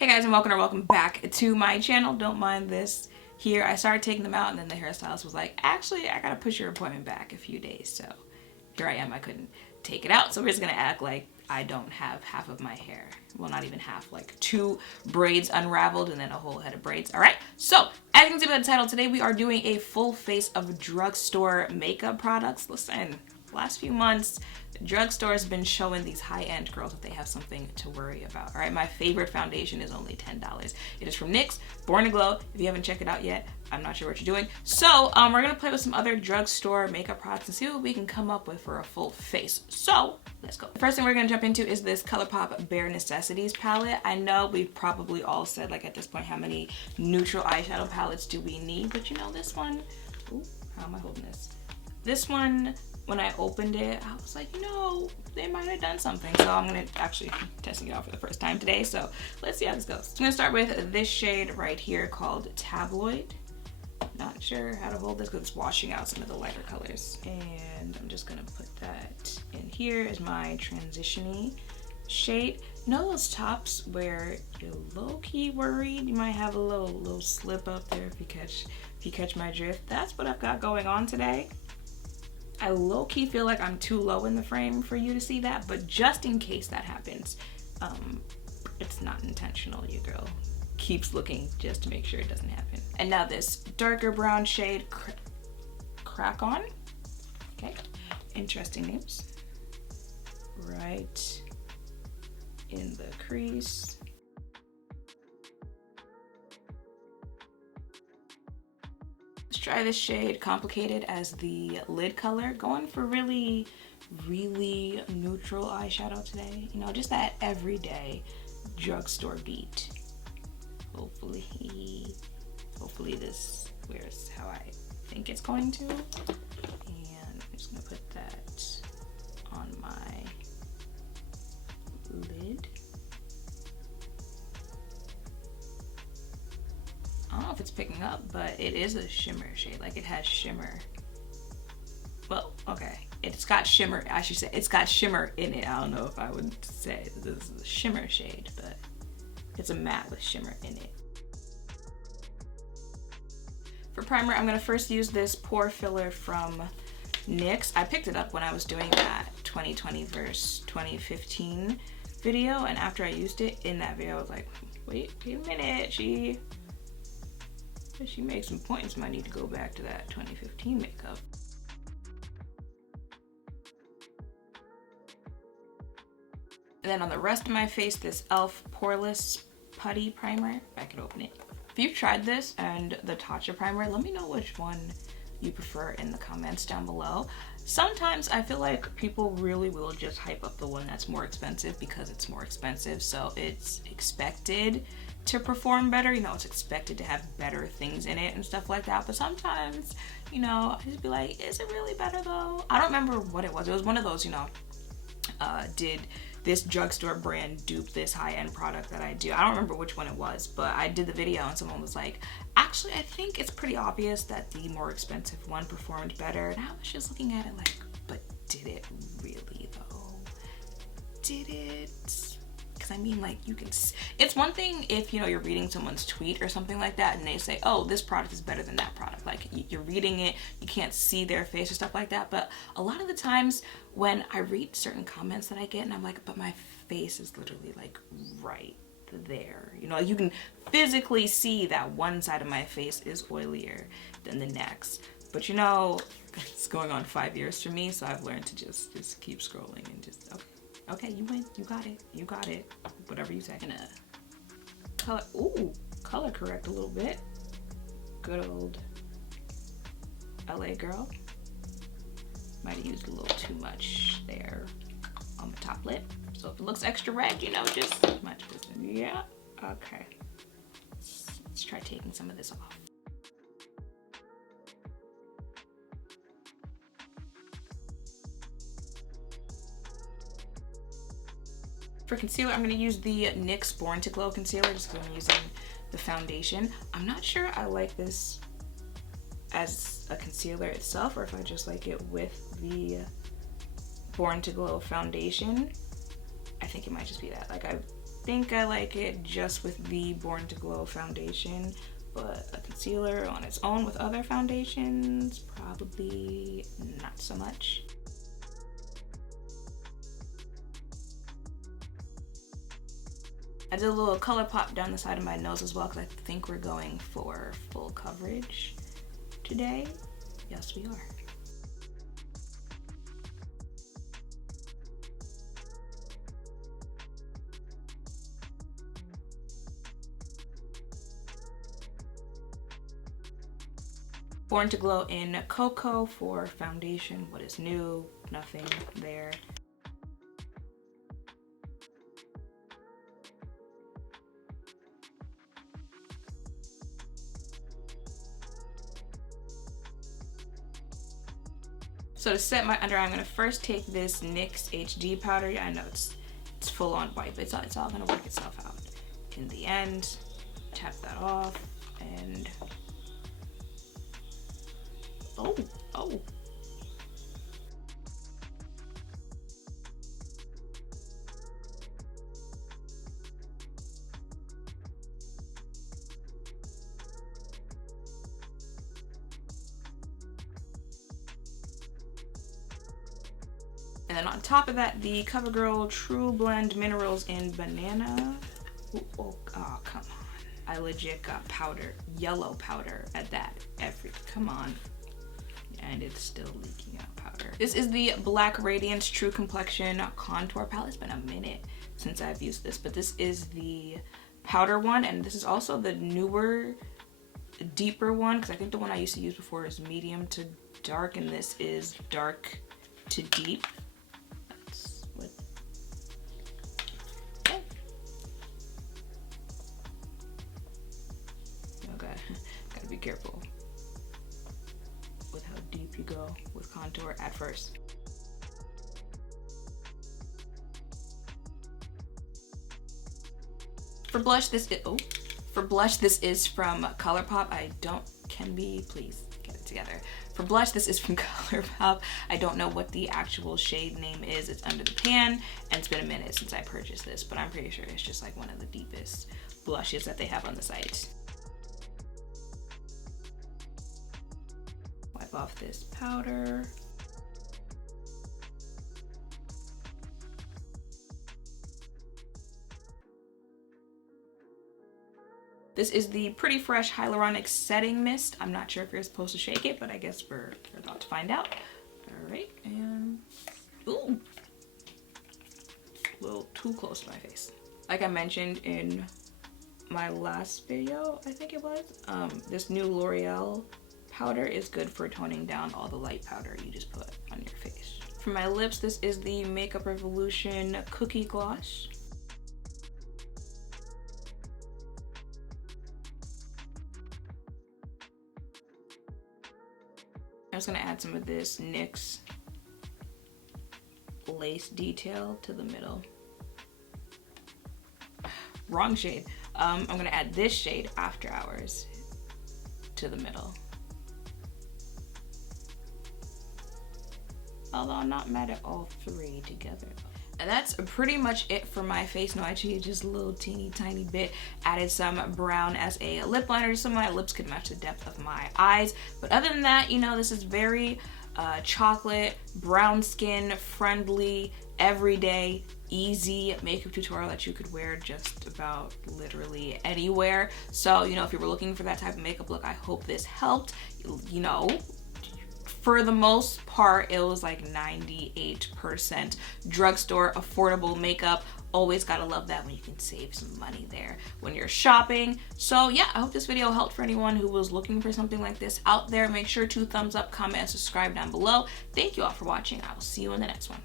Hey guys, and welcome back to my channel. Don't mind this. Here, I started taking them out and then the hairstylist was like, actually, I gotta push your appointment back a few days. So here I am, I couldn't take it out. So we're just gonna act like I don't have half of my hair. Well, not even half, like 2 braids unraveled and then a whole head of braids. All right, so as you can see by the title, today we are doing a full face of drugstore makeup products. Listen, last few months, Drugstore has been showing these high-end girls that they have something to worry about. All right, my favorite foundation is only $10. It is from NYX, Born to Glow. If you haven't checked it out yet, I'm not sure what you're doing. So we're gonna play with some other drugstore makeup products and see what we can come up with for a full face. So let's go. The first thing we're gonna jump into is this ColourPop Bare Necessities palette. I know we've probably all said, like, at this point, how many neutral eyeshadow palettes do we need? But you know, this one, ooh, how am I holding this? This one, when I opened it, I was like, you know, they might have done something. So I'm gonna actually testing it out for the first time today. So let's see how this goes. I'm gonna start with this shade right here called Tabloid. Not sure how to hold this because it's washing out some of the lighter colors. And I'm just gonna put that in here as my transition-y shade. You know those tops where you're low-key worried you might have a little slip up there if you catch my drift? That's what I've got going on today. I low-key feel like I'm too low in the frame for you to see that, but just in case that happens, it's not intentional. Your girl keeps looking just to make sure it doesn't happen. And now this darker brown shade, Crack On. Okay, interesting names. Right in the crease. Let's try this shade Complicated as the lid color. Going for really neutral eyeshadow today. You know, just that everyday drugstore beat. Hopefully this wears how I think it's going to. And I'm just gonna put that on my lid. I don't know if it's picking up, but it is a shimmer shade. Like, it has shimmer. Well, okay. It's got shimmer, I should say. It's got shimmer in it. I don't know if I would say this is a shimmer shade, but it's a matte with shimmer in it. For primer, I'm gonna first use this Pore Filler from NYX. I picked it up when I was doing that 2020 versus 2015 video, and after I used it in that video, I was like, wait a minute, she makes some points. Might need to go back to that 2015 makeup. And then on the rest of my face, this e.l.f. Poreless Putty primer. I can open it. If you've tried this and the Tatcha primer, let me know which one you prefer in the comments down below. Sometimes I feel like people really will just hype up the one that's more expensive because it's more expensive, so it's expected to perform better. You know, it's expected to have better things in it and stuff like that. But sometimes, you know, I just be like, is it really better though? I don't remember what it was. It was one of those, you know, did this drugstore brand dupe this high-end product that I do? I don't remember which one it was, but I did the video and someone was like, actually, I think it's pretty obvious that the more expensive one performed better. And I was just looking at it like, but did it really though? Did it? Because I mean, like, you can, it's one thing if, you know, you're reading someone's tweet or something like that and they say, oh, this product is better than that product. Like, you're reading it, you can't see their face or stuff like that. But a lot of the times when I read certain comments that I get and I'm like, but my face is literally like right there. You know, you can physically see that one side of my face is oilier than the next. But you know, it's going on 5 years for me, so I've learned to just keep scrolling and just, okay, you win, you got it, whatever you say. Gonna color correct a little bit. Good old LA girl. Might have used a little too much there on the top lip. So if it looks extra red, you know, just much. Yeah, okay. Let's try taking some of this off. For concealer, I'm gonna use the NYX Born to Glow concealer just because I'm using the foundation. I'm not sure I like this as a concealer itself or if I just like it with the Born to Glow foundation. I think it might just be that. Like, I think I like it just with the Born to Glow foundation, but a concealer on its own with other foundations, probably not so much. I did a little color pop down the side of my nose as well because I think we're going for full coverage today. Yes, we are. Born to Glow in Cocoa for foundation. What is new? Nothing there. So to set my under eye, I'm gonna first take this NYX HD powder. I know it's full on white, but it's all gonna work itself out. In the end, tap that off and oh. And then on top of that, the CoverGirl truBLEND Minerals in Banana. Oh, come on. I legit got powder, yellow powder at that. Come on. And it's still leaking out powder. This is the Black Radiance True Complexion Contour Palette. It's been a minute since I've used this, but this is the powder one, and this is also the newer, deeper one, because I think the one I used to use before is medium to dark, and this is dark to deep. That's what. Okay, gotta be careful with how deep you go with contour at first. For blush, this is from ColourPop. Please get it together. For blush, this is from ColourPop. I don't know what the actual shade name is. It's under the pan, and it's been a minute since I purchased this, but I'm pretty sure it's just like one of the deepest blushes that they have on the site. Wipe off this powder. This is the Pretty Fresh Hyaluronic Setting Mist. I'm not sure if you're supposed to shake it, but I guess we're about to find out. All right, and ooh, a little too close to my face. Like I mentioned in my last video, I think it was, this new L'Oreal powder is good for toning down all the light powder you just put on your face. For my lips, this is the Makeup Revolution Cookie Gloss. I'm just gonna add some of this NYX lace detail to the middle. Wrong shade. I'm gonna add this shade, After Hours, to the middle. Although I'm not mad at all three together. And that's pretty much it for my face. No, actually just a little teeny tiny bit. Added some brown as a lip liner so my lips could match the depth of my eyes. But other than that, you know, this is very chocolate, brown skin friendly, everyday, easy makeup tutorial that you could wear just about literally anywhere. So, you know, if you were looking for that type of makeup look, I hope this helped. You know, for the most part, it was like 98% drugstore affordable makeup. Always gotta love that when you can save some money there when you're shopping. So yeah, I hope this video helped for anyone who was looking for something like this out there. Make sure to thumbs up, comment, and subscribe down below. Thank you all for watching. I will see you in the next one.